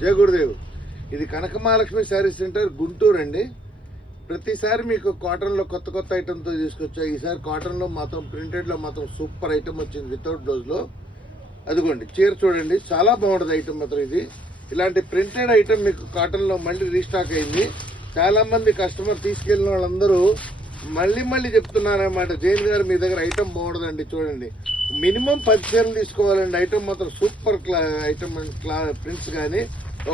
జయ గురుదేవ్. ఇది కనక మహాలక్ష్మి శారీ సెంటర్ గుంటూరు అండి. ప్రతిసారి మీకు కాటన్లో కొత్త కొత్త ఐటెంతో తీసుకొచ్చా. ఈసారి కాటన్లో మాత్రం ప్రింటెడ్లో మాత్రం సూపర్ ఐటమ్ వచ్చింది వితౌట్ డోజ్లో అదిగోండి చీర చూడండి. చాలా బాగుంటుంది ఐటమ్ మాత్రం ఇది. ఇలాంటి ప్రింటెడ్ ఐటమ్ మీకు కాటన్లో మళ్ళీ రీస్టాక్ అయింది. చాలామంది కస్టమర్ తీసుకెళ్ళిన వాళ్ళందరూ మళ్ళీ మళ్ళీ చెప్తున్నారన్నమాట. జైన్ గారు మీ దగ్గర ఐటమ్ బాగుండదండి చూడండి. మినిమం పది చీరలు తీసుకోవాలండి. ఐటమ్ మాత్రం సూపర్ క్లా ఐటమ్ క్లా ప్రింట్స్ కానీ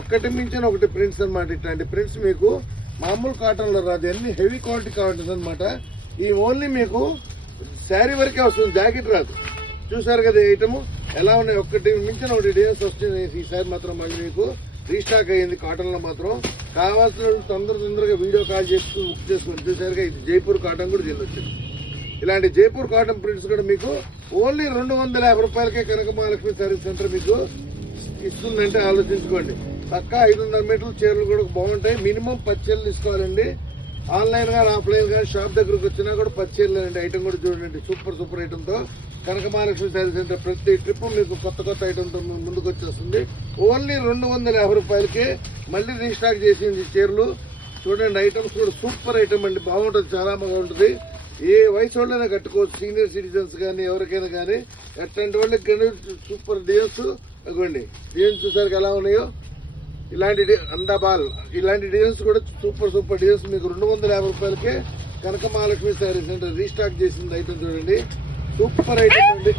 ఒక్కటి మించిన ఒకటి ప్రింట్స్ అన్నమాట. ఇట్లాంటి ప్రింట్స్ మీకు మామూలు కాటన్లో రాదు. అన్ని హెవీ క్వాలిటీ కాటన్స్ అనమాట ఈ ఓన్లీ మీకు శారీ వరకే వస్తుంది. జాకెట్ రాదు. చూసారు కదా ఐటమ్ ఎలా ఉన్నాయి? ఒక్కటి మించిన ఒకటి డిజైన్స్ వస్తుంది ఈసారి మాత్రం మళ్ళీ మీకు రీస్టాక్ అయ్యింది కాటన్లో మాత్రం. కావాల్సిన తొందర తొందరగా వీడియో కాల్ చేసుకుని బుక్ చేసుకుని చూసారుగా ఇది జైపూర్ కాటన్ కూడా దీని వచ్చింది. ఇలాంటి జైపూర్ కాటన్ ప్రింట్స్ కూడా మీకు ఓన్లీ రెండు వందల యాభై రూపాయలకే కనుక మహాలక్ష్మి సర్వీస్ సెంటర్ మీకు ఇస్తుందంటే ఆలోచించుకోండి. పక్క ఐదు వందల మీటర్లు చీరలు కూడా బాగుంటాయి. మినిమం పది తీసుకోవాలండి. ఆన్లైన్ కానీ ఆఫ్లైన్ కానీ షాప్ దగ్గరకు వచ్చినా కూడా పది అండి. ఐటమ్ కూడా చూడండి. సూపర్ సూపర్ ఐటమ్తో కనక మహాలక్ష్మి శారీ సెంటర్ ప్రతి ట్రిప్ మీకు కొత్త కొత్త ఐటమ్తో ముందుకు వచ్చేస్తుంది ఓన్లీ రెండు వందల యాభై రూపాయలకే మళ్ళీ రీస్టాక్ చేసింది చీరలు. చూడండి ఐటమ్స్ కూడా సూపర్ ఐటమ్ అండి. బాగుంటుంది చాలా బాగుంటుంది. ఏ వయసు వాళ్ళైనా కట్టుకోవచ్చు సీనియర్ సిటిజన్స్ కానీ ఎవరికైనా కానీ. అట్లాంటి వాళ్ళకి కానీ సూపర్ డిజైన్స్ అగోండి డిజైన్స్ చూసరికి ఎలా ఉన్నాయో? ఇలాంటి డి- అందాబాల్. ఇలాంటి డిజైన్స్ కూడా సూపర్ సూపర్ డిజైన్స్ మీకు రెండు వందల యాభై రూపాయలకే Kanaka Mahalakshmi saree centre restock చేసింది ఐటమ్ చూడండి. సూపర్ ఐటమ్ అండి.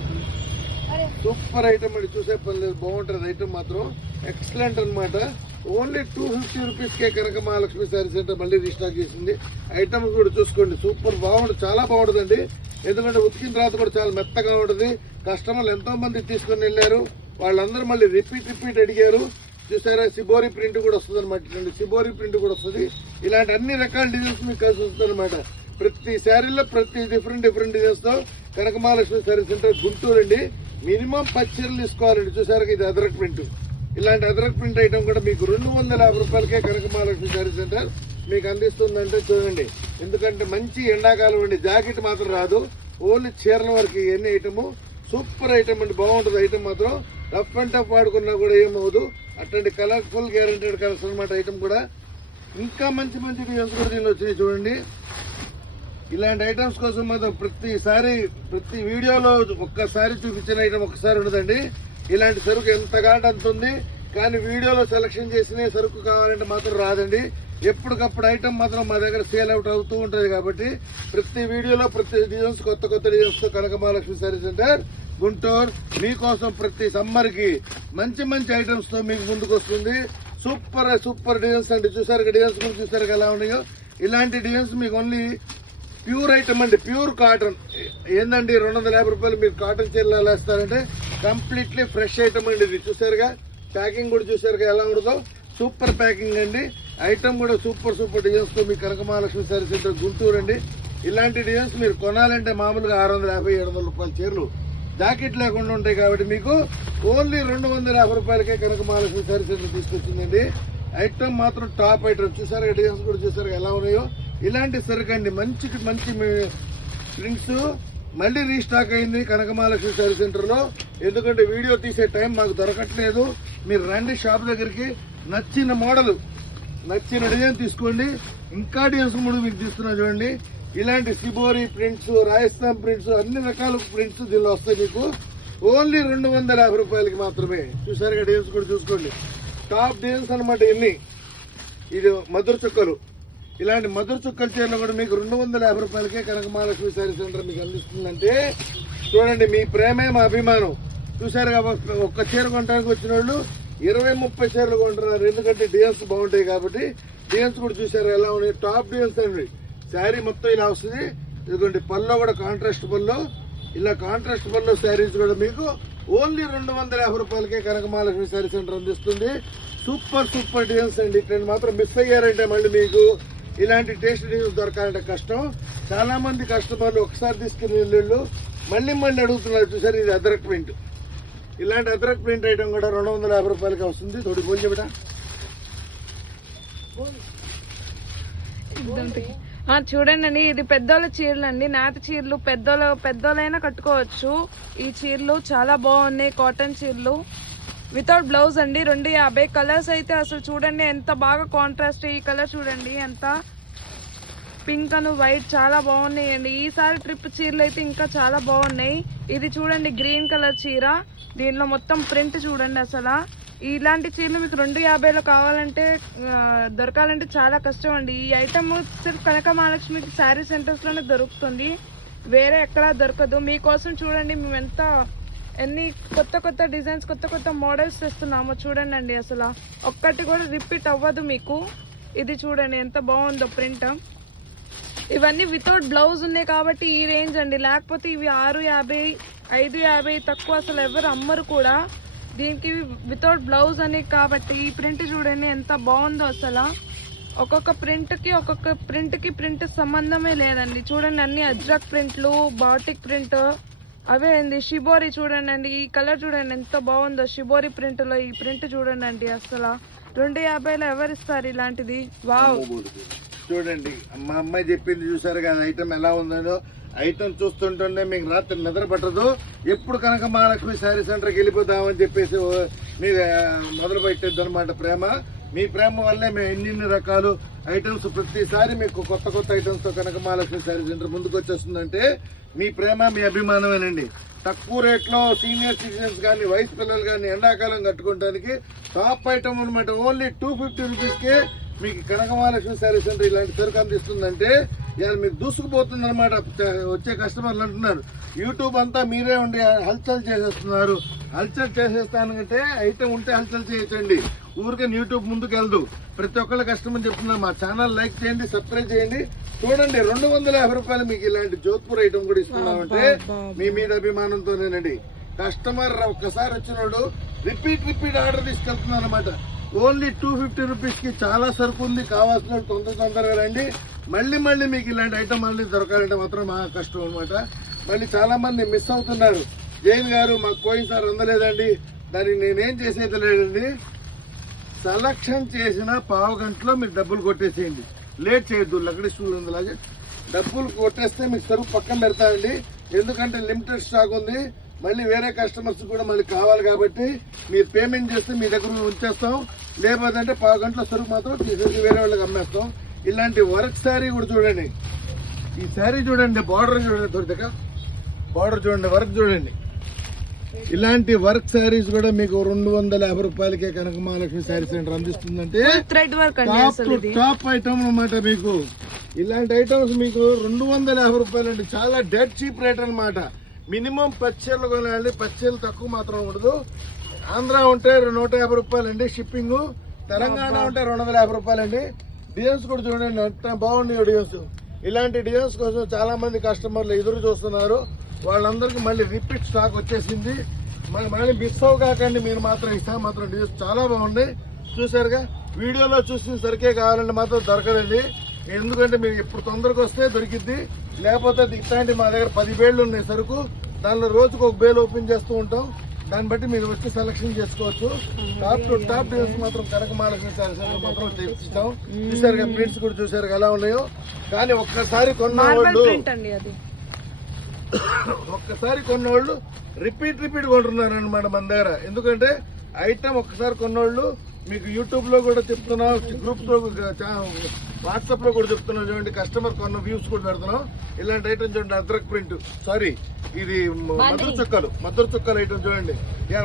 సూపర్ ఐటమ్ అండి. చూసే పని లేదు. బాగుంటుంది ఐటమ్ మాత్రం. ఎక్సలెంట్ అన్నమాట. ఓన్లీ టూ ఫిఫ్టీ రూపీస్కే కనక మహాలక్ష్మి శారీ సెంటర్ మళ్ళీ రీస్టాక్ చేసింది. ఐటమ్స్ కూడా చూసుకోండి. సూపర్ బాగుంటుంది. చాలా బాగుంటుందండి. ఎందుకంటే ఉతికిన తర్వాత కూడా చాలా మెత్తగా ఉంటుంది. కస్టమర్లు ఎంతోమంది తీసుకొని వెళ్ళారు. వాళ్ళందరూ మళ్ళీ రిపీట్ రిపీట్ అడిగారు. చూసారా? సిబోరి ప్రింట్ కూడా వస్తుంది అనమాట ఇట్లాంటి సిబోరి ప్రింట్ కూడా వస్తుంది. ఇలాంటి అన్ని రకాల డిజైన్స్ మీకు కలిసి వస్తుంది అనమాట ప్రతి శారీలో ప్రతి డిఫరెంట్ డిఫరెంట్ డిజైన్స్తో కనకమహాలక్ష్మి కనక సెంటర్ గుంటూరు అండి మినిమం పది తీసుకోవాలండి. చూసారా ఇది అదరక్ ప్రింట్ ఇలాంటి అదరక్ ప్రింట్ ఐటమ్ కూడా మీకు రెండు వందల యాభై రూపాయలకే కనక సర్వీస్ సెంటర్ మీకు అందిస్తుందంటే చూడండి. ఎందుకంటే మంచి ఎండాకాలం అండి. జాకెట్ మాత్రం రాదు. ఓన్లీ చీరల వరకు ఎన్ని ఐటము. సూపర్ ఐటమ్ అండి. బాగుంటుంది ఐటమ్ మాత్రం. రఫ్ అండ్ టఫ్ వాడుకున్నా కూడా ఏమవుదు అట్లాంటి కలర్ఫుల్ గ్యారంటీడ్ కలర్స్ అనమాట ఐటమ్ కూడా. ఇంకా మంచి మంచి డిజైన్స్ కూడా దీనిలో వచ్చినాయి చూడండి. ఇలాంటి ఐటమ్స్ కోసం మాత్రం ప్రతిసారి ప్రతి వీడియోలో ఒక్కసారి చూపించిన ఐటమ్ ఒక్కసారి ఉండదండి. ఇలాంటి సరుకు ఎంత కావాలంటే అంత ఉంది కానీ వీడియోలో సెలక్షన్ చేసిన సరుకు కావాలంటే మాత్రం రాదండి. ఎప్పటికప్పుడు ఐటమ్ మాత్రం మా దగ్గర సేల్ అవుట్ అవుతూ ఉంటుంది కాబట్టి ప్రతి వీడియోలో ప్రతి డిజైన్స్ కొత్త కొత్త డిజైన్స్తో కనక మహాలక్ష్మి సారీ సెంటర్ గుంటూరు మీకోసం ప్రతి సమ్మర్కి మంచి మంచి ఐటమ్స్తో మీకు ముందుకు వస్తుంది. సూపర్ సూపర్ డిజైన్స్ అండి. చూసారు డిజైన్స్ కూడా చూసారు ఎలా ఉన్నాయో? ఇలాంటి డిజైన్స్ మీకు ఓన్లీ ప్యూర్ ఐటమ్ అండి ప్యూర్ కాటన్. ఏందండి రెండు వందల యాభై రూపాయలు మీరు కాటన్ చీరలు ఎలా వేస్తారంటే కంప్లీట్లీ ఫ్రెష్ ఐటమ్ అండి ఇది. చూసారుగా? ప్యాకింగ్ కూడా చూసారుగా ఎలా ఉండదో సూపర్ ప్యాకింగ్ అండి. ఐటమ్ కూడా సూపర్ సూపర్ డిజైన్స్తో మీ కనకమహాలక్ష్మి సారీ సెంటర్ గుంటూరు అండి. ఇలాంటి డిజైన్స్ మీరు కొనాలంటే మామూలుగా ఆరు వందల యాభై ఏడు వందల రూపాయల చీరలు. జాకెట్ లేకుండా ఉంటాయి కాబట్టి మీకు ఓన్లీ రెండు వందల యాభై రూపాయలకే కనక మహాలక్ష్మి సారీ సెంటర్ తీసుకొచ్చిందండి. ఐటమ్ మాత్రం టాప్ ఐటమ్. చూసారు డిజైన్స్ కూడా చూసారు ఎలా ఉన్నాయో? ఇలాంటి సరుకండి. మంచి మంచి ప్రింట్స్ మళ్ళీ రీస్టాక్ అయింది కనకమహాలక్ష్మి సారీ ఎందుకంటే వీడియో తీసే టైం మాకు దొరకట్లేదు. మీరు రండి షాప్ దగ్గరికి. నచ్చిన మోడల్ నచ్చిన డిజైన్ తీసుకోండి. ఇంకా డిజైన్స్ కూడా మీకు తీస్తున్నా చూడండి. ఇలాంటి సిబోరి ప్రింట్స్ రాజస్థాన్ ప్రింట్స్ అన్ని రకాల ప్రింట్స్ దీనిలో వస్తాయి మీకు. ఓన్లీ రెండు వందల యాభై రూపాయలకి మాత్రమే. చూసారుగా డిజైన్స్ కూడా చూసుకోండి. టాప్ డిజైన్స్ అనమాట ఇన్ని. ఇది మధుర చుక్కలు. ఇలాంటి మధుర చుక్కల చీరలు కూడా మీకు రెండు వందల యాభై రూపాయలకే కనకమహాలక్ష్మి శారీ సెంటర్ మీకు అందిస్తుందంటే చూడండి మీ ప్రేమే మా అభిమానం. చూసారుగా ఒక్క- ఒక్క చీర కొనడానికి వచ్చిన వాళ్ళు ఇరవై ముప్పై చీరలు కొంటున్నారు. ఎందుకంటే డిజైన్స్ బాగుంటాయి కాబట్టి డిజైన్స్ కూడా చూసారు ఎలా ఉన్నాయి. టాప్ డిజైన్స్ అండి. శారీ మొత్తం ఇలా వస్తుంది. ఇదిగోండి పల్లో కూడా కాంట్రాస్ట్ పల్లో. ఇలా కాంట్రాస్ట్ పల్లో శారీస్ కూడా మీకు ఓన్లీ రెండు వందల యాభై రూపాయలకే కనకమహాలక్ష్మి శారీ సెంటర్ అందిస్తుంది. సూపర్ సూపర్ డిజైన్స్ అండి. ఇట్లాంటి మాత్రం మిస్ అయ్యారంటే మళ్ళీ మీకు ఇలాంటి టేస్ట్ డిజైన్స్ దొరకాలంటే కష్టం. చాలా మంది కస్టమర్లు ఒకసారి తీసుకుని వెళ్ళిళ్ళు మళ్ళీ మళ్ళీ అడుగుతున్నారు చూసారు ఇది అదరక్ ప్రింట్ ఇలాంటి అదరక్ ప్రింట్ ఐటమ్ కూడా రెండు వందల యాభై రూపాయలకి వస్తుంది. తోడి బోల్ చెబుతా చూడండి అండి ఇది పెద్దోళ్ళ చీరలు అండి. నేత చీరలు పెద్దోళ్ళ పెద్దోళ్ళైనా కట్టుకోవచ్చు. ఈ చీరలు చాలా బాగున్నాయి కాటన్ చీరలు. వితౌట్ బ్లౌజ్ అండి రెండు యాభై కలర్స్ అయితే అసలు చూడండి ఎంత బాగా కాంట్రాస్ట్ ఈ కలర్ చూడండి ఎంత పింక్ అను వైట్ చాలా బాగున్నాయండి. ఈసారి ట్రిప్ చీరలు అయితే ఇంకా చాలా బాగున్నాయి. ఇది చూడండి గ్రీన్ కలర్ చీర. దీనిలో మొత్తం ప్రింట్ చూడండి అసలు. ఇలాంటి చీరలు మీకు రెండు యాభైలో కావాలంటే దొరకాలంటే చాలా కష్టం అండి. ఈ ఐటమ్ సిర్ఫ్ కనక మహాలక్ష్మికి శారీ సెంటర్స్లోనే దొరుకుతుంది. వేరే ఎక్కడా దొరకదు. మీకోసం చూడండి మేము ఎంత ఎన్ని కొత్త కొత్త డిజైన్స్ కొత్త కొత్త మోడల్స్ తెస్తున్నామో చూడండి అండి అసలు. ఒక్కటి కూడా రిపీట్ అవ్వదు మీకు. ఇది చూడండి ఎంత బాగుందో ప్రింట్. ఇవన్నీ వితౌట్ బ్లౌజ్ ఉన్నాయి కాబట్టి ఈ రేంజ్ అండి. లేకపోతే ఇవి ఆరు యాభై ఐదు యాభై తక్కువ అసలు ఎవరు అమ్మరు కూడా. దీనికి వితౌట్ బ్లౌజ్ అని కాబట్టి ఈ ప్రింట్ చూడండి ఎంత బాగుందో అసలు. ఒక్కొక్క ప్రింట్కి ఒక్కొక్క ప్రింట్కి ప్రింట్ సంబంధమే లేదండి. చూడండి అన్ని అజ్రక్ ప్రింట్లు బాటిక్ ప్రింట్ అవే అండి. షిబోరి చూడండి అండి ఈ కలర్ చూడండి ఎంత బాగుందో. షిబోరి ప్రింట్లో ఈ ప్రింట్ చూడండి అండి అసలు. రెండు యాభైలో ఎవరు ఇస్తారు ఇలాంటిది? వావ్. చూడండి మా అమ్మాయి చెప్పింది చూసారు కదా ఐటమ్ ఎలా ఉందో ఐటమ్ చూస్తుంటుంటే మీకు రాత్రి నిద్ర పట్టదు. ఎప్పుడు కనుక మహాలక్ష్మి శారీ సెంటర్కి వెళ్ళిపోతామని చెప్పేసి మీరు మొదలు పెట్టేద్దనమాట ప్రేమ. మీ ప్రేమ వల్లే మేము ఎన్నిన్ని రకాలు ఐటమ్స్ ప్రతిసారి మీకు కొత్త కొత్త ఐటమ్స్తో కనుక మహాలక్ష్మి శారీ సెంటర్ ముందుకు వచ్చేస్తుందంటే మీ ప్రేమ మీ అభిమానమేనండి. తక్కువ రేట్లో సీనియర్ సిటిజన్స్ కానీ వయసు పిల్లలు కానీ ఎండాకాలం కట్టుకోవడానికి టాప్ ఐటమ్ అనమాట ఓన్లీ టూ ఫిఫ్టీ రూపీస్కే మీకు కనకమహాలక్ష్మి శారీ సెంటర్ ఇలాంటి సరుకు అందిస్తుందంటే ఇవాళ మీకు దూసుకుపోతుంది అనమాట వచ్చే కస్టమర్లు అంటున్నారు. యూట్యూబ్ అంతా మీరే ఉండి హల్చల్ చేసేస్తున్నారు. హల్చల్ చేసేస్తానంటే ఐటమ్ ఉంటే హల్చల్ చేయొచ్చండి. ఊరికే యూట్యూబ్ ముందుకు వెళ్దు ప్రతి ఒక్కళ్ళ కస్టమర్ చెప్తున్నారు మా ఛానల్ లైక్ చేయండి సబ్స్క్రైబ్ చేయండి. చూడండి రెండు వందల యాభై రూపాయలు మీకు ఇలాంటి జోధ్పూర్ ఐటమ్ కూడా ఇస్తున్నామంటే మీ మీద అభిమానంతోనేనండి. కస్టమర్ ఒక్కసారి వచ్చినోడు రిపీట్ రిపీట్ ఆర్డర్ తీసుకెళ్తున్నారు అనమాట ఓన్లీ టూ ఫిఫ్టీ రూపీస్కి చాలా సరుకు ఉంది. కావాల్సిన తొందర తొందరగా రండి. మళ్ళీ మళ్ళీ మీకు ఇలాంటి ఐటమ్ మళ్ళీ దొరకాలంటే మాత్రం మా కష్టం అనమాట మళ్ళీ చాలామంది మిస్ అవుతున్నారు. జైన్ గారు మాకు పోయినసారి అందలేదండి. దానికి నేనేం చేసేది లేదండి. సెలక్షన్ చేసిన పావు గంటలో మీరు డబ్బులు కొట్టేసేయండి. లేట్ చేయొద్దు లక్కడి స్టూల్ ఉంది అలాగే డబ్బులు కొట్టేస్తే మీకు సరుకు పక్కన పెడతానండి ఎందుకంటే లిమిటెడ్ స్టాక్ ఉంది. మళ్ళీ వేరే కస్టమర్స్ కూడా మళ్ళీ కావాలి కాబట్టి మీరు పేమెంట్ చేస్తే మీ దగ్గర ఉంచేస్తాం. లేకపోతే అంటే పావు గంటల సరుకు మాత్రం తీసేసి వేరే వాళ్ళకి అమ్మేస్తాం. ఇలాంటి వర్క్ శారీ కూడా చూడండి. ఈ శారీ చూడండి బార్డర్ చూడండి దొరిక బార్డర్ చూడండి వర్క్ చూడండి. ఇలాంటి వర్క్ శారీస్ కూడా మీకు రెండు వందల యాభై రూపాయలకే కనుక మహాలక్ష్మి శారీ సెంటర్ అందిస్తుందంటే టాప్ ఐటమ్ అన్నమాట మీకు. ఇలాంటి ఐటమ్స్ మీకు రెండు వందల యాభై రూపాయలు అండి చాలా డెడ్ చీప్ రేట్ అన్నమాట. మినిమం పచ్చళ్ళు కొనాలి పచ్చళ్ళు తక్కువ మాత్రం ఉండదు. ఆంధ్ర ఉంటే నూట యాభై రూపాయలు అండి షిప్పింగ్ తెలంగాణ ఉంటే రెండు వందల యాభై రూపాయలు అండి డిజైన్స్ కూడా చూడండి బాగుంది బాగున్నాయి డిజైన్స్ ఇలాంటి డిజైన్స్ కోసం చాలా మంది కస్టమర్లు ఎదురు చూస్తున్నారు. వాళ్ళందరికీ మళ్ళీ రిపీట్ స్టాక్ వచ్చేసింది. మళ్ళీ మళ్ళీ మిస్ అవ్వకండి మీరు మాత్రం ఇష్టం మాత్రం డిజైన్స్ చాలా బాగుంది. చూసారుగా వీడియోలో చూసిన సరికే కావాలంటే మాత్రం దొరకదండి. ఎందుకంటే మీరు ఇప్పుడు తొందరగా వస్తే దొరికిద్ది. లేకపోతే అది ఇట్లాంటి మా దగ్గర పది బేళ్ళు ఉన్నాయి సరుకు. దానిలో రోజుకు ఒక బేలు ఓపెన్ చేస్తూ ఉంటాం. దాన్ని బట్టి మీరు వచ్చి సెలక్షన్ చేసుకోవచ్చు. టాప్ టు టాప్ డిజైన్స్ మాత్రం కనక మహాలక్ష్మి శారీస్ మాత్రం తెచ్చిస్తాం చూసారుగా ప్రింట్స్ కూడా చూసారు ఎలా ఉన్నాయో. కానీ ఒక్కసారి కొన్న వాళ్ళు ఒక్కసారి కొన్నోళ్ళు రిపీట్ రిపీట్ కొంటున్నారు అనమాట మన దగ్గర. ఎందుకంటే ఐటమ్ ఒక్కసారి కొన్నోళ్ళు మీకు యూట్యూబ్లో కూడా చెప్తున్నాం గ్రూప్స్లో వాట్సాప్లో కూడా చెప్తున్నాం చూడండి కస్టమర్ కొన్న వ్యూస్ కూడా పెడుతున్నాం. ఇలాంటి ఐటమ్ చూడండి అద్రక్ ప్రింట్. సారీ ఇది మధుర చుక్కలు మధుర చుక్కలు ఐటమ్ చూడండి.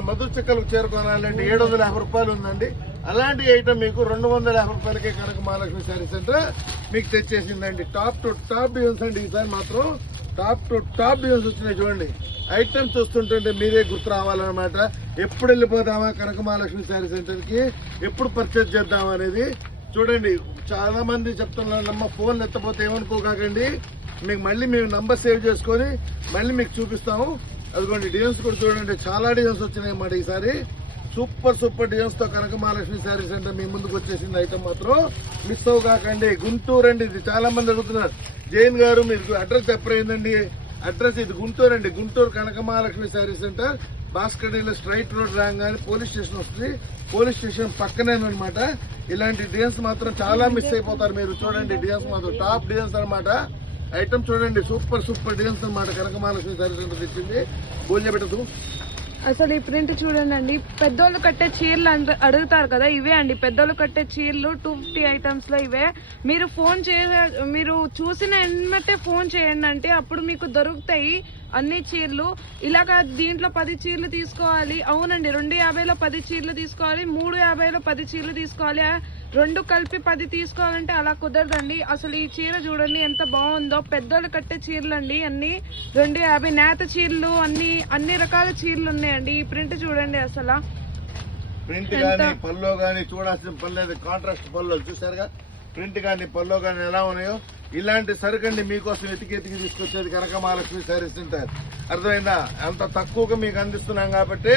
మధుర చుక్కలకు చేరుకోవాలంటే ఏడు వందల యాభై రూపాయలు ఉందండి. అలాంటి ఐటమ్ మీకు రెండు వందల యాభై రూపాయలకే కనుక మహాలక్ష్మి శారీ సెంటర్ మీకు తెచ్చేసిందండి. టాప్ టు టాప్ డిజైన్స్ అండి ఈసారి మాత్రం. టాప్ టు టాప్ డిజైన్స్ వచ్చినాయి చూడండి. ఐటమ్స్ చూస్తుంటుంటే మీరే గుర్తు రావాలన్నమాట. ఎప్పుడు వెళ్ళిపోదామా కనక మహాలక్ష్మి శారీ సెంటర్కి ఎప్పుడు పర్చేజ్ చేద్దాం అనేది చూడండి. చాలా మంది చెప్తున్నారు నమ్మ ఫోన్ ఎత్తపోతే ఏమనుకోకండి మీకు మళ్ళీ మేము నంబర్ సేవ్ చేసుకొని మళ్ళీ మీకు చూపిస్తాము. అదిగోండి డిజైన్స్ కూడా చూడండి. చాలా డిజైన్స్ వచ్చినాయి అన్నమాట ఈసారి. సూపర్ సూపర్ డిజైన్స్తో కనక మహాలక్ష్మి శారీ సెంటర్ మీ ముందుకు వచ్చేసింది ఐటమ్ మాత్రం మిస్ అవ్వకండి. గుంటూరు అండి ఇది చాలా మంది అడుగుతున్నారు. జైన్ గారు మీరు అడ్రస్ ఎప్పుడైందండి అడ్రస్ ఇది గుంటూరు అండి గుంటూరు కనక మహాలక్ష్మి శారీ సెంటర్. భాస్కర్లో స్ట్రైట్ రోడ్ రాగానే పోలీస్ స్టేషన్ వస్తుంది. పోలీస్ స్టేషన్ పక్కనే అనమాట ఇలాంటి డిజైన్స్ మాత్రం చాలా మిస్ అయిపోతారు మీరు. చూడండి డిజైన్స్ మాత్రం టాప్ డిజైన్స్ అనమాట ఐటమ్ చూడండి. సూపర్ సూపర్ డిజైన్స్ అనమాట కనక మహాలక్ష్మి శారీ సెంటర్ తెచ్చింది. బోల్య పెట్టదు అసలు ఈ ప్రింట్ చూడండి అండి పెద్దోళ్ళు కట్టే చీరలు అంట అడుగుతారు కదా ఇవే అండి. పెద్దోళ్ళు కట్టే చీరలు టూ ఫిఫ్టీ ఐటమ్స్లో ఇవే. మీరు ఫోన్ చే మీరు చూసిన వెంటనే ఫోన్ చేయండి అంటే అప్పుడు మీకు దొరుకుతాయి అన్ని చీరలు. ఇలాగ దీంట్లో పది చీరలు తీసుకోవాలి. అవునండి రెండు యాభైలో పది చీరలు తీసుకోవాలి మూడు యాభైలో పది చీరలు తీసుకోవాలి. రెండు కలిపి పది తీసుకోవాలంటే అలా కుదరదండి. అసలు ఈ చీర చూడండి ఎంత బాగుందో. పెద్దోళ్ళు కట్టే చీరలు అండి అన్ని. రెండు యాభై నేత చీరలు అన్ని అన్ని రకాల చీరలు ఉన్నాయండి. ఈ ప్రింట్ చూడండి అసలు. ప్రింట్? కానీ పల్లో కానీ చూడాల్సిన పని లేదు. కాంట్రాస్ట్ పల్లో చూసారుగా ప్రింట్ కానీ పొల్లో కానీ ఎలా ఉన్నాయో ఇలాంటి సరుకండి మీకోసం ఎతికి ఎతికి తీసుకొచ్చేది కనక మహాలక్ష్మి శారీస్ ఉంటారు అర్థమైందా? అంత తక్కువగా మీకు అందిస్తున్నాం కాబట్టి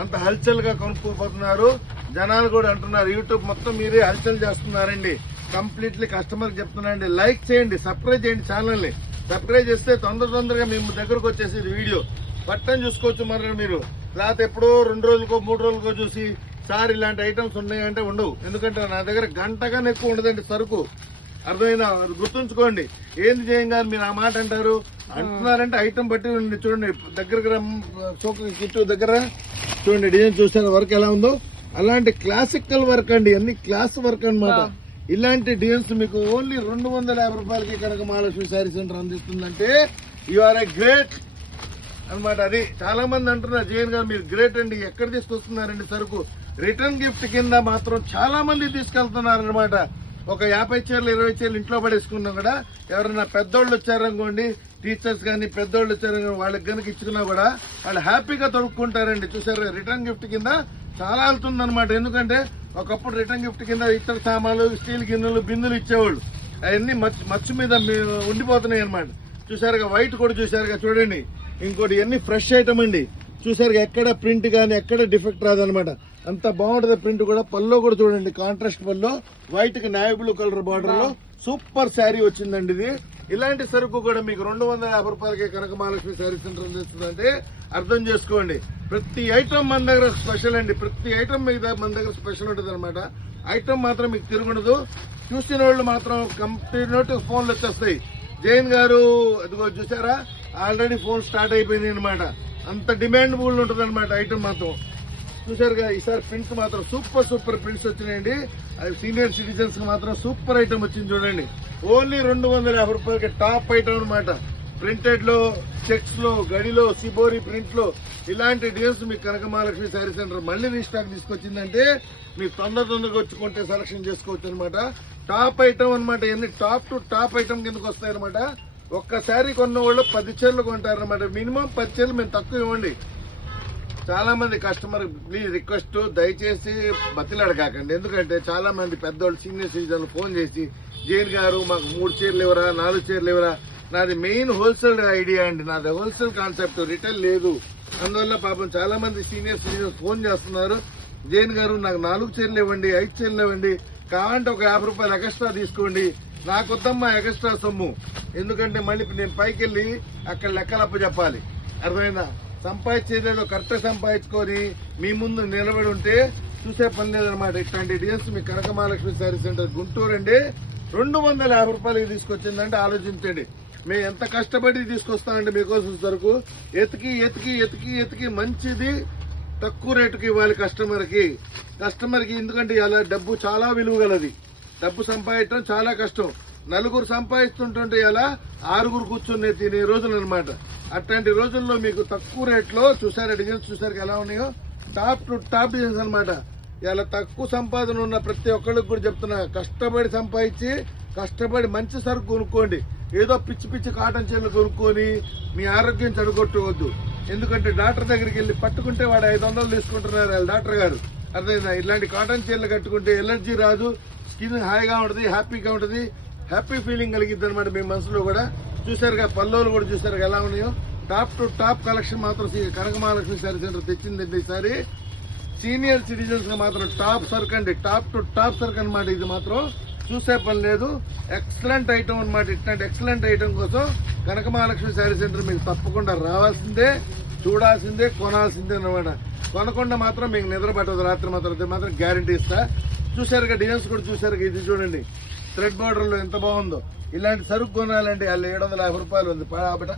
అంత హల్చల్గా కొనుక్కోపోతున్నారు జనాలు కూడా అంటున్నారు యూట్యూబ్ మొత్తం మీరే హల్చల్ చేస్తున్నారండి. కంప్లీట్లీ కస్టమర్కి చెప్తున్నారండి లైక్ చేయండి సబ్స్క్రైబ్ చేయండి ఛానల్ని. సబ్స్క్రైబ్ చేస్తే తొందర తొందరగా మేము దగ్గరకు వచ్చేసి వీడియో. పట్టని చూసుకోవచ్చు మరి మీరు. లేకపోతే ఎప్పుడో రెండు రోజులకో మూడు రోజులకో చూసి సార్ ఇలాంటి ఐటమ్స్ ఉన్నాయంటే ఉండవు. ఎందుకంటే నా దగ్గర గంటగానే ఎక్కువ ఉండదండి సరుకు. అర్థమైనా గుర్తుంచుకోండి. ఏంది చేయంగా మీరు ఆ మాట అంటారు? అంటున్నారంటే ఐటమ్ బట్టి. చూడండి. దగ్గరకు చోక కిట్టు దగ్గర చూడండి డిజైన్ చూసారు వర్క్ ఎలా ఉందో. అలాంటి క్లాసికల్ వర్క్ అండి. అన్ని క్లాస్ వర్క్ అన్నమాట. Wow. ఇలాంటి డిజైన్స్ మీకు ఓన్లీ రెండు వందల యాభై రూపాయలకి కనుక మహాలక్ష్మి శారీ సెంటర్ అందిస్తుందంటే యు ఆర్ ఏ గ్రేట్ అన్నమాట. అది చాలా మంది అంటున్నారు జగన్ గారు మీరు గ్రేట్ అండి ఎక్కడ తీసుకొస్తున్నారండి సరుకు? రిటర్న్ గిఫ్ట్ కింద మాత్రం చాలా మంది తీసుకెళ్తున్నారు అనమాట ఒక యాభై చీరలు ఇరవై చీరలు ఇంట్లో పడేసుకున్నా కూడా ఎవరైనా పెద్దోళ్ళు వచ్చారనుకోండి టీచర్స్ కానీ పెద్దోళ్ళు వచ్చారనుకో వాళ్ళకి కనుక ఇచ్చుకున్నా కూడా వాళ్ళు హ్యాపీగా తొడుక్కుంటారండి. చూసారు రిటర్న్ గిఫ్ట్ కింద చాలా వెళ్తుంది ఎందుకంటే ఒకప్పుడు రిటర్న్ గిఫ్ట్ కింద ఇతర సామాన్లు స్టీల్ గిన్నెలు బిందులు ఇచ్చేవాళ్ళు. అవన్నీ మచ్చు మచ్చు మీద ఉండిపోతున్నాయి అనమాట చూసారుగా వైట్ కూడా చూసారుగా చూడండి. ఇంకోటి ఇవన్నీ ఫ్రెష్ ఐటమ్ అండి. చూసారుగా ఎక్కడ ప్రింట్ కానీ ఎక్కడ డిఫెక్ట్ రాదనమాట అంత బాగుంటది ప్రింట్ కూడా. పల్లో కూడా చూడండి కాంట్రాస్ట్ పల్లో వైట్కి నావీ బ్లూ కలర్ బార్డర్లో సూపర్ శారీ వచ్చిందండి ఇది. ఇలాంటి సరుకు కూడా మీకు రెండు వందల యాభై రూపాయలకి కనక మహాలక్ష్మి శారీ సెంటర్ అందిస్తుందంటే అర్థం చేసుకోండి. ప్రతి ఐటమ్ మన దగ్గర స్పెషల్ అండి. ప్రతి ఐటమ్ మీద మన దగ్గర స్పెషల్ ఉంటుంది అనమాట ఐటమ్ మాత్రం మీకు తిరుగుండదు. చూసిన వాళ్ళు మాత్రం కంప్లీట్ ఫోన్లు వచ్చేస్తాయి. జైన్ గారు అదిగో చూసారా? ఆల్రెడీ ఫోన్ స్టార్ట్ అయిపోయింది అనమాట అంత డిమాండబుల్ ఉంటుంది అనమాట ఐటమ్ మాత్రం. చూసారుగా ఈసారి ప్రింట్స్ మాత్రం సూపర్ సూపర్ ప్రింట్స్ వచ్చినాయండి. అది సీనియర్ సిటిజన్స్కి మాత్రం సూపర్ ఐటమ్ వచ్చింది చూడండి. ఓన్లీ రెండు వందల యాభై రూపాయలకి టాప్ ఐటమ్ అనమాట ప్రింటెడ్లో చెక్స్లో గడిలో సిబోరి ప్రింట్లో ఇలాంటి డిజైన్స్ మీకు కనక మహాలక్ష్మి శారీ సెంటర్ మళ్ళీ రీస్టాక్ తీసుకొచ్చిందంటే మీకు తొందర తొందరగా వచ్చుకుంటే సెలక్షన్ చేసుకోవచ్చు అనమాట టాప్ ఐటమ్ అనమాట ఇవన్నీ టాప్ టు టాప్ ఐటమ్ కిందకు వస్తాయి అనమాట ఒక్కసారి కొన్న వాళ్ళు పది చీరలు కొంటారు అనమాట మినిమం పది చీరలు మేము తక్కువ ఇవ్వండి. చాలామంది కస్టమర్ ప్లీజ్ రిక్వెస్ట్ దయచేసి బతిలాడకాకండి. ఎందుకంటే చాలామంది పెద్దవాళ్ళు సీనియర్ సిటిజన్లు ఫోన్ చేసి జైన్ గారు మాకు మూడు చీరలు ఇవ్వరా నాలుగు చీరలు ఇవ్వరా? నాది మెయిన్ హోల్సేల్ ఐడియా అండి. నాది హోల్సేల్ కాన్సెప్ట్ రిటైల్ లేదు. అందువల్ల పాపం చాలామంది సీనియర్ సిటిజన్స్ ఫోన్ చేస్తున్నారు. జైన్ గారు నాకు నాలుగు చీరలు ఇవ్వండి ఐదు చీరలు ఇవ్వండి. కావాలంటే ఒక యాభై రూపాయలు ఎక్స్ట్రా తీసుకోండి. నాకు వద్దమ్మా ఎక్స్ట్రా సొమ్ము. ఎందుకంటే మళ్ళీ నేను పైకి వెళ్ళి అక్కడ లెక్కలప్ప చెప్పాలి. అర్థమైందా? సంపాదించేదేదో కరెక్ట్ సంపాదించుకొని మీ ముందు నిలబడి ఉంటే చూసే పని లేదనమాట ఇట్లాంటి డిజైన్స్ మీ కనక మహాలక్ష్మి శారీ సెంటర్ గుంటూరు అండి. రెండు వందల యాభై రూపాయలకి తీసుకొచ్చిందంటే ఆలోచించండి. మేము ఎంత కష్టపడి తీసుకొస్తామండి మీకోసం సరుకు? ఎతికి ఎతికి ఎతికి ఎతికి మంచిది తక్కువ రేటుకి ఇవ్వాలి కస్టమర్కి. కస్టమర్కి ఎందుకంటే ఇలా డబ్బు చాలా విలువ గలది డబ్బు సంపాదించడం చాలా కష్టం. నలుగురు సంపాదిస్తుంటుంటే ఇలా ఆరుగురు కూర్చునే తినే రోజులు అనమాట అట్లాంటి రోజుల్లో మీకు తక్కువ రేట్లో చూసారా డిజైన్స్ చూసారు ఎలా ఉన్నాయో? టాప్ టు టాప్ డిజైన్స్ అనమాట. ఇలా తక్కువ సంపాదన ఉన్న ప్రతి ఒక్కరికి కూడా చెప్తున్నా కష్టపడి సంపాదించి కష్టపడి మంచి సరుకు కొనుక్కోండి. ఏదో పిచ్చి పిచ్చి కాటన్ చీరలు కొనుక్కొని మీ ఆరోగ్యం చెడగొట్టవద్దు. ఎందుకంటే డాక్టర్ దగ్గరికి వెళ్ళి పట్టుకుంటే వాడు ఐదు వందలు తీసుకుంటున్నారు వాళ్ళ డాక్టర్ గారు. అర్థమైందా? ఇలాంటి కాటన్ చీరలు కట్టుకుంటే ఎలర్జీ రాదు స్కిన్ హాయిగా ఉంటుంది హ్యాపీగా ఉంటుంది హ్యాపీ ఫీలింగ్ కలిగిద్ది అనమాట మీ మనసులో కూడా. చూసారుగా పల్లోలు కూడా చూసారు ఎలా ఉన్నాయో. టాప్ టు టాప్ కలెక్షన్ మాత్రం కనకమహాలక్ష్మి శారీ సెంటర్ తెచ్చిందండి ఈసారి సీనియర్ సిటిజన్స్ మాత్రం టాప్ సర్క్ అండి టాప్ టు టాప్ సర్క్ అనమాట ఇది మాత్రం. చూసే పని లేదు. ఎక్సలెంట్ ఐటమ్ అనమాట ఇట్లాంటి ఎక్సలెంట్ ఐటమ్ కోసం కనక మహాలక్ష్మి శారీ సెంటర్ మీకు తప్పకుండా రావాల్సిందే చూడాల్సిందే కొనాల్సిందే అనమాట కొనకుండా మాత్రం మీకు నిద్ర పట్టదు రాత్రి మాత్రం. అది మాత్రం గ్యారంటీ ఇస్తా. చూసారుగా డిజైన్స్ కూడా చూసారుగా ఇది చూడండి. థ్రెడ్ బోర్డర్లో ఎంత బాగుందో. ఇలాంటి సరుకు కొనాలంటే వాళ్ళు ఏడు వందల యాభై రూపాయలు ఉంది. పాబట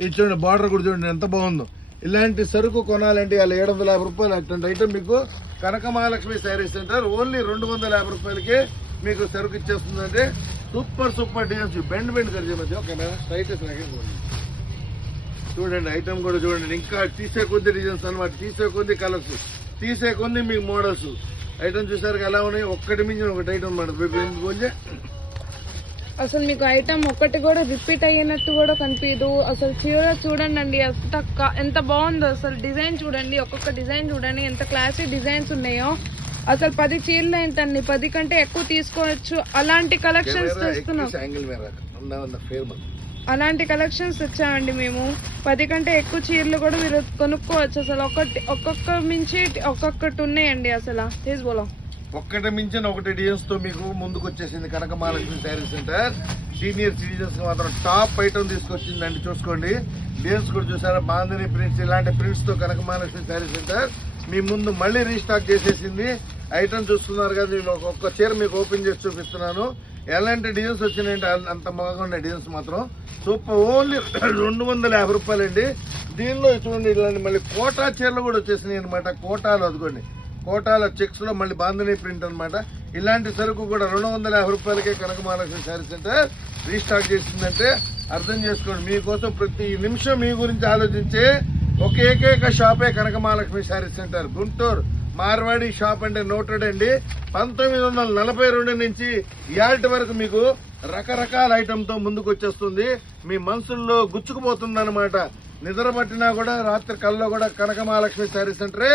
ఇది చూడండి బార్డర్ కూడా చూడండి ఎంత బాగుందో. ఇలాంటి సరుకు కొనాలంటే వాళ్ళు ఏడు వందల యాభై రూపాయలు అటువంటి ఐటమ్ మీకు కనక మహాలక్ష్మి శారీ సెంటర్ ఓన్లీ రెండు వందల యాభై రూపాయలకే మీకు సరుకు ఇచ్చేస్తుందంటే super super designs. Bend bend కలిసే మధ్య. ఓకేనా? స్ట్రైట్ చూడండి ఐటమ్ కూడా చూడండి. ఇంకా తీసే కొద్ది డిజైన్స్ అన్నమాట. తీసే కొద్ది కలర్స్ తీసే కొద్ది మీకు మోడల్స్ ఐటమ్ చూసారు ఎలా ఉన్నాయి? ఒక్కటి మించిన ఒకటి ఐటమ్ అన్నమాట. కొంచెం అసలు మీకు ఐటమ్ ఒక్కటి కూడా రిపీట్ అయ్యినట్టు కూడా కనిపించదు అసలు చీర చూడండి అండి ఎంత ఎంత బాగుందో అసలు డిజైన్ చూడండి ఒక్కొక్క డిజైన్ చూడండి ఎంత క్లాసిక్ డిజైన్స్ ఉన్నాయో. అసలు పది చీరలు ఏంటండి? పది కంటే ఎక్కువ తీసుకోవచ్చు. అలాంటి కలెక్షన్స్ తెస్తున్నాం. అలాంటి కలెక్షన్స్ తెచ్చామండి మేము. పది కంటే ఎక్కువ చీరలు కూడా మీరు కొనుక్కోవచ్చు. అసలు ఒక్కటి ఒక్కొక్క మించి ఒక్కొక్కటి ఉన్నాయండి అసలు. తీసుకోలో ఒక్కటి మించిన ఒకటి డిజైన్స్తో మీకు ముందుకు వచ్చేసింది Kanaka Mahalakshmi sari centre. Senior citizens మాత్రం టాప్ ఐటమ్ తీసుకొచ్చిందండి చూసుకోండి. డిజైన్స్ కూడా చూసారా? బాంధని ప్రింట్స్ ఇలాంటి ప్రింట్స్తో కనక మహాలక్ష్మి శారీ సెంటర్. మీ ముందు మళ్ళీ రీస్టాక్ చేసేసింది. ఐటమ్ చూస్తున్నారు కదా నేను ఒక్కొక్క చీర మీకు ఓపెన్ చేసి చూపిస్తున్నాను. ఎలాంటి డిజైన్స్ వచ్చినాయంటే అంత బాగున్నాయి డిజైన్స్ మాత్రం. సూపర్ ఓన్లీ రెండు వందల యాభై రూపాయలండి. దీనిలో చూడండి ఇలాంటి మళ్ళీ కోటా చీరలు కూడా వచ్చేసినాయి అనమాట కోటాలు అదుకోండి కోటాల చెక్స్లో మళ్ళీ బాంధనీ ప్రింట్ అనమాట ఇలాంటి సరుకు కూడా రెండు వందల యాభై రూపాయలకే కనక మహాలక్ష్మి శారీ సెంటర్ రీస్టాక్ చేసిందంటే అర్థం చేసుకోండి. మీకోసం ప్రతి నిమిషం మీ గురించి ఆలోచించే ఒక ఏకైక షాపే కనకమహాలక్ష్మి శారీ సెంటర్. గుంటూరు మార్వాడి షాప్ అంటే నోటెడ్ అండి. పంతొమ్మిది వందల నలభై రెండు నుంచి ఇయాల్టి వరకు మీకు రకరకాల ఐటెంతో ముందుకు వచ్చేస్తుంది మీ మనసుల్లో గుచ్చుకుపోతుంది అనమాట నిద్ర పట్టినా కూడా రాత్రి కల్లో కూడా కనక మహాలక్ష్మి శారీ సెంటరే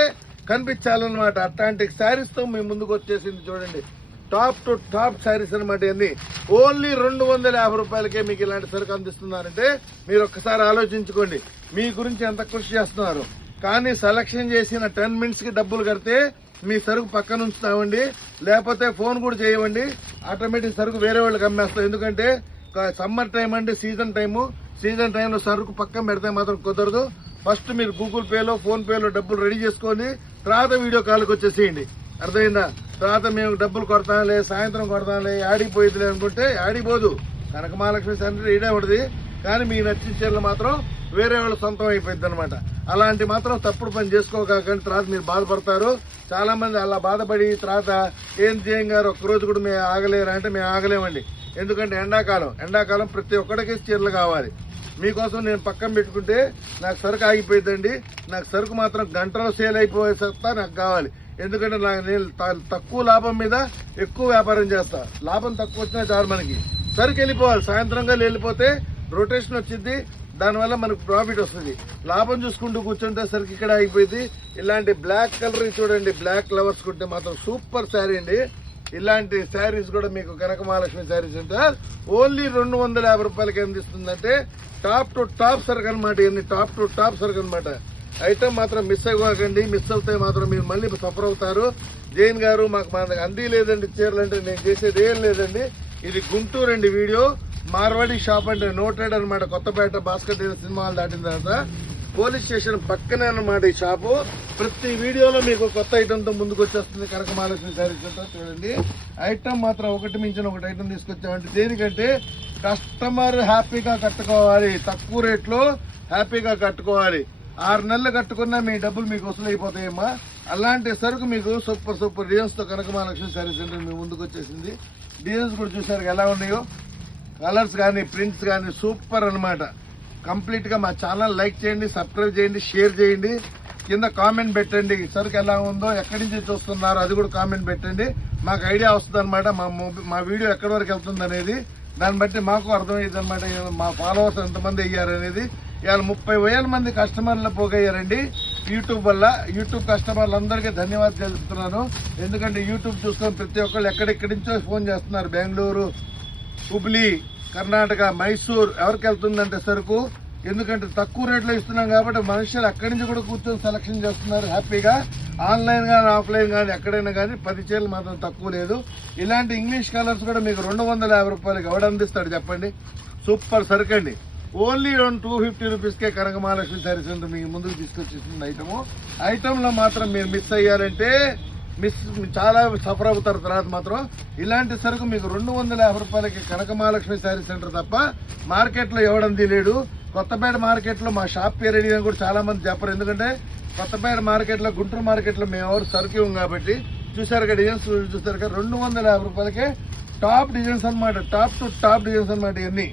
కనిపించాలన్నమాట. అట్లాంటి శారీస్తో ముందుకు వచ్చేసింది చూడండి. టాప్ టు టాప్ శారీస్ అనమాట ఇవన్నీ. ఓన్లీ రెండు వందల యాభై రూపాయలకే మీకు ఇలాంటి సరుకు అందిస్తున్నారంటే మీరు ఒక్కసారి ఆలోచించుకోండి. మీ గురించి ఎంత కృషి చేస్తున్నారు? కానీ సెలక్షన్ చేసిన టెన్ మినిట్స్కి డబ్బులు కడితే మీ సరుకు పక్కన ఉంచుతామండి. లేకపోతే ఫోన్ కూడా చేయవండి ఆటోమేటిక్ సరుకు వేరే వాళ్ళకి అమ్మేస్తాం ఎందుకంటే సమ్మర్ టైం అంటే సీజన్ టైము. సీజన్ టైంలో సరుకు పక్కన పెడితే మాత్రం కుదరదు. ఫస్ట్ మీరు గూగుల్ పేలో ఫోన్పేలో డబ్బులు రెడీ చేసుకొని తర్వాత వీడియో కాల్కి వచ్చేసేయండి. అర్థమైందా? తర్వాత మేము డబ్బులు కొడతాంలే సాయంత్రం కొడతాంలే ఆడిపోయిద్దిలే అనుకుంటే ఆడిపోదు కనక మహాలక్ష్మి సెంటర్ ఈడే ఉంటుంది. కానీ మీకు నచ్చిన చీరలు మాత్రం వేరే వాళ్ళ సొంతం అయిపోయింది అనమాట అలాంటి మాత్రం తప్పుడు పని చేసుకోకండి తర్వాత మీరు బాధపడతారు. చాలామంది అలా బాధపడి తర్వాత ఏం చేయం గారు ఒక్కరోజు కూడా మేము ఆగలేరు? అంటే మేము ఆగలేమండి. ఎందుకంటే ఎండాకాలం. ఎండాకాలం ప్రతి ఒక్కడికి చీరలు కావాలి. మీకోసం నేను పక్కన పెట్టుకుంటే నాకు సరుకు ఆగిపోయిందండి నాకు సరుకు మాత్రం గంటలో సేల్ అయిపోయే సత్తా నాకు కావాలి. ఎందుకంటే నాకు నేను తక్కువ లాభం మీద ఎక్కువ వ్యాపారం చేస్తా. లాభం తక్కువ వచ్చినా చాలు మనకి. సరుకు వెళ్ళిపోవాలి. సాయంత్రంగా వెళ్ళిపోతే రొటేషన్ వచ్చింది దానివల్ల మనకు ప్రాఫిట్ వస్తుంది. లాభం చూసుకుంటూ కూర్చుంటే సరికి ఇక్కడ అయిపోయింది ఇలాంటి బ్లాక్ కలర్ చూడండి. బ్లాక్ ఫ్లవర్స్ కుంటే మాత్రం సూపర్ శారీ అండి. ఇలాంటి శారీస్ కూడా మీకు కనక మహాలక్ష్మి శారీస్ సెంటర్ ఓన్లీ రెండు వందల యాభై రూపాయలకి అందిస్తుందంటే టాప్ టు టాప్ సరుకు అనమాట ఇవన్నీ టాప్ టు టాప్ సరుకు అనమాట ఐటమ్ మాత్రం మిస్ అవ్వకండి మిస్ అవుతే మాత్రం మీరు మళ్ళీ సఫర్ అవుతారు. జైన్ గారు మాకు మన అంది లేదండి చీరలు అంటే నేను చేసేది ఏం లేదండి. ఇది గుంటూరు అండి వీడియో. మార్వాడి షాప్ అంటే నోటెడ్ అనమాట కొత్తపేట భాస్కర్ డీలర్ సినిమా దాటిన తర్వాత. పోలీస్ స్టేషన్ పక్కనే అన్నమాట ఈ షాపు. ప్రతి వీడియోలో మీకు కొత్త ఐటెంతో ముందుకు వచ్చేస్తుంది కనక మహాలక్ష్మి శారీస్ అంతా చూడండి. ఐటమ్ మాత్రం ఒకటి మించిన ఒకటి ఐటమ్ తీసుకొచ్చామంటే దేనికంటే కస్టమర్ హ్యాపీగా కట్టుకోవాలి. తక్కువ రేట్లో హ్యాపీగా కట్టుకోవాలి. ఆరు నెలలు కట్టుకున్నా మీ డబ్బులు మీకు వసూలైపోతాయమ్మా అలాంటి సరుకు మీకు సూపర్ సూపర్ డిజైన్స్తో కనక మహాలక్ష్మి శారీస్ సెంటర్ మీ ముందుకు వచ్చేసింది డిజైన్స్ కూడా చూసారు ఎలా ఉన్నాయో? కలర్స్ కానీ ప్రింట్స్ కానీ సూపర్ అన్నమాట. కంప్లీట్గా మా ఛానల్ లైక్ చేయండి సబ్స్క్రైబ్ చేయండి షేర్ చేయండి. కింద కామెంట్ పెట్టండి సరుకు ఎలా ఉందో ఎక్కడి నుంచి చూస్తున్నారు అది కూడా కామెంట్ పెట్టండి. మాకు ఐడియా వస్తుంది అనమాట మా మా వీడియో ఎక్కడి వరకు వెళ్తుంది అనేది. దాన్ని బట్టి మాకు అర్థమయ్యేది అనమాట మా ఫాలోవర్స్ ఎంతమంది అయ్యారు అనేది. ఇవాళ ముప్పై వేల మంది కస్టమర్లు పోగయ్యారండి. యూట్యూబ్ వల్ల యూట్యూబ్ కస్టమర్లు అందరికీ ధన్యవాదాలు తెలుపుతున్నాను. ఎందుకంటే యూట్యూబ్ చూసుకొని ప్రతి ఒక్కళ్ళు ఎక్కడెక్కడి నుంచో ఫోన్ చేస్తున్నారు. బెంగళూరు హుబ్లీ కర్ణాటక మైసూర్ ఎవరికి వెళ్తుందంటే సరుకు. ఎందుకంటే తక్కువ రేట్లో ఇస్తున్నాం కాబట్టి మనుషులు అక్కడి నుంచి కూడా కూర్చొని సెలక్షన్ చేస్తున్నారు. హ్యాపీగా ఆన్లైన్ కానీ ఆఫ్లైన్ కానీ ఎక్కడైనా కానీ పది చీరలు మాత్రం తక్కువ లేదు. ఇలాంటి ఇంగ్లీష్ కలర్స్ కూడా మీకు రెండు వందల యాభై రూపాయలకి ఎవడు అందిస్తాడు చెప్పండి? సూపర్ సరుకు అండి. ఓన్లీ టూ ఫిఫ్టీ రూపీస్కే కనక మహాలక్ష్మి మీ ముందుకు తీసుకొచ్చేసింది ఐటమ్ ఐటెంలో మాత్రం మీరు మిస్ అయ్యారంటే మిస్ చాలా సఫర్ అవుతారు తర్వాత మాత్రం. ఇలాంటి సరుకు మీకు రెండు వందల యాభై రూపాయలకి కనక మహాలక్ష్మి శారీ సెంటర్ తప్ప మార్కెట్లో ఎవడం తెలియడు కొత్తపేట మార్కెట్లో మా షాప్ పేరు అడిగిన కూడా చాలామంది చెప్పరు. ఎందుకంటే కొత్తపేట మార్కెట్లో గుంటూరు మార్కెట్లో మేము ఎవరు సరుకు ఇవ్వం కాబట్టి చూసారు కదా డిజైన్స్ చూసారు కదా రెండు వందల యాభై రూపాయలకే టాప్ డిజైన్స్ అన్నమాట. టాప్ టు టాప్ డిజైన్స్ అనమాట ఇవన్నీ.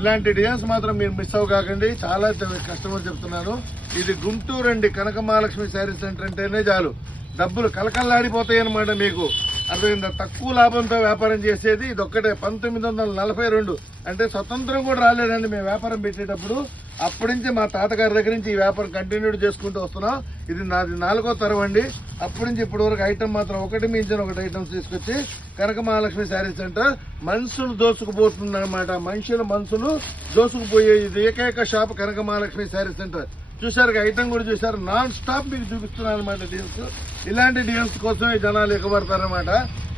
ఇలాంటి డిజైన్స్ మాత్రం మీరు మిస్ అవ్వకండి చాలా కస్టమర్ చెప్తున్నాను ఇది గుంటూరు అండి కనక మహాలక్ష్మి శారీ సెంటర్ అంటేనే చాలు. డబ్బులు కలకల్లాడిపోతాయి అనమాట మీకు. అర్థమైందా? తక్కువ లాభంతో వ్యాపారం చేసేది ఇది ఒక్కటే పంతొమ్మిది వందల నలభై రెండు. అంటే స్వతంత్రం కూడా రాలేదండి మేము వ్యాపారం పెట్టేటప్పుడు. అప్పటి నుంచి మా తాతగారి దగ్గర నుంచి ఈ వ్యాపారం కంటిన్యూ చేసుకుంటూ వస్తున్నాం. ఇది నాది నాలుగో తరం అండి. అప్పటి నుంచి ఇప్పటి వరకు ఐటమ్ మాత్రం ఒకటి మించిన ఒకటి ఐటమ్స్ తీసుకొచ్చి కనక మహాలక్ష్మి శారీ సెంటర్ మనుషులు దోసుకుపోతుంది అనమాట మనుషుల మనుషులు దోసుకుపోయే ఇది ఏకైక షాప్ కనక మహాలక్ష్మి శారీ సెంటర్ చూసారు ఐటమ్ కూడా చూసారు నాన్ స్టాప్ మీకు చూపిస్తున్నాను అనమాట డీల్స్ ఇలాంటి డీల్స్ కోసమే జనాలు ఎగబడతారనమాట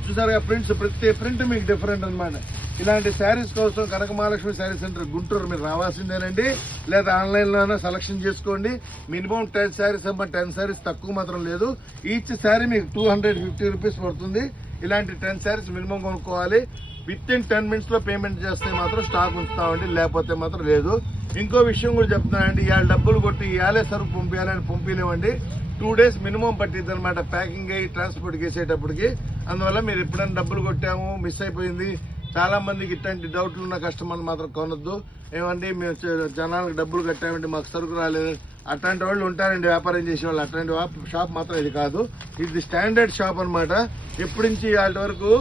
చూసారుగా ప్రింట్స్ ప్రతి ప్రింట్ మీకు డిఫరెంట్ అనమాట ఇలాంటి శారీస్ కోసం కనక మహాలక్ష్మి శారీ సెంటర్ గుంటూరు మీరు రావాల్సిందేనండి. లేదా ఆన్లైన్లోనే సెలక్షన్ చేసుకోండి. మినిమం టెన్ శారీస్ అమ్మ టెన్ శారీస్ తక్కువ మాత్రం లేదు. ఈచ్ శారీ మీకు టూ హండ్రెడ్ ఫిఫ్టీ రూపీస్ పడుతుంది. ఇలాంటి టెన్ శారీస్ మినిమం కొనుక్కోవాలి. విత్ ఇన్ టెన్ మినిట్స్లో పేమెంట్ చేస్తే మాత్రం స్టాక్ ఉంచుతామండి లేకపోతే మాత్రం లేదు. ఇంకో విషయం కూడా చెప్తున్నానండి ఇవాళ డబ్బులు కొట్టి ఇవాళే సరుకు పంపించాలని పంపించలేమండి. టూ డేస్ మినిమం పట్టిద్ది అనమాట ప్యాకింగ్ అయ్యి ట్రాన్స్పోర్ట్ చేసేటప్పటికి. అందువల్ల మీరు ఎప్పుడైనా డబ్బులు కొట్టాము మిస్ అయిపోయింది. చాలా మందికి ఇట్లాంటి డౌట్లు ఉన్న కస్టమర్లు మాత్రం కొనొద్దు. ఏమండి మేము జనాలకు డబ్బులు కట్టామండి మాకు సరుకు రాలేదు. అట్లాంటి వాళ్ళు ఉంటారండి వ్యాపారం చేసే వాళ్ళు. అట్లాంటి షాప్ మాత్రం ఇది కాదు. ఇది స్టాండర్డ్ షాప్ అనమాట ఎప్పటి నుంచి వాటి వరకు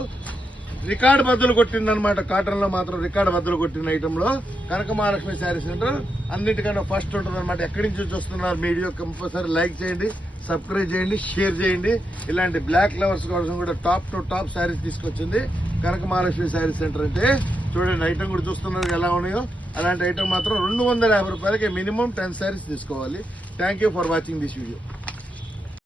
రికార్డ్ బద్దలు కొట్టిందనమాట కాటన్లో కాటన్లో మాత్రం రికార్డ్ బద్దలు కొట్టిన ఐటమ్లో కనక మహాలక్ష్మి శారీ సెంటర్ అన్నిటికన్నా ఫస్ట్ ఉంటుంది అనమాట ఎక్కడి నుంచి చూస్తున్నారు మీడియో కంపల్సరీ లైక్ చేయండి సబ్స్క్రైబ్ చేయండి షేర్ చేయండి. ఇలాంటి బ్లాక్ లవర్స్ కోసం కూడా టాప్ టు టాప్ శారీస్ తీసుకొచ్చింది కనక మహాలక్ష్మి శారీ సెంటర్ అంటే. చూడండి ఐటమ్ కూడా చూస్తున్నారు ఎలా ఉన్నాయో. అలాంటి ఐటమ్ మాత్రం రెండు వందల యాభై రూపాయలకి మినిమం టెన్ శారీస్ తీసుకోవాలి. Thank you for watching this video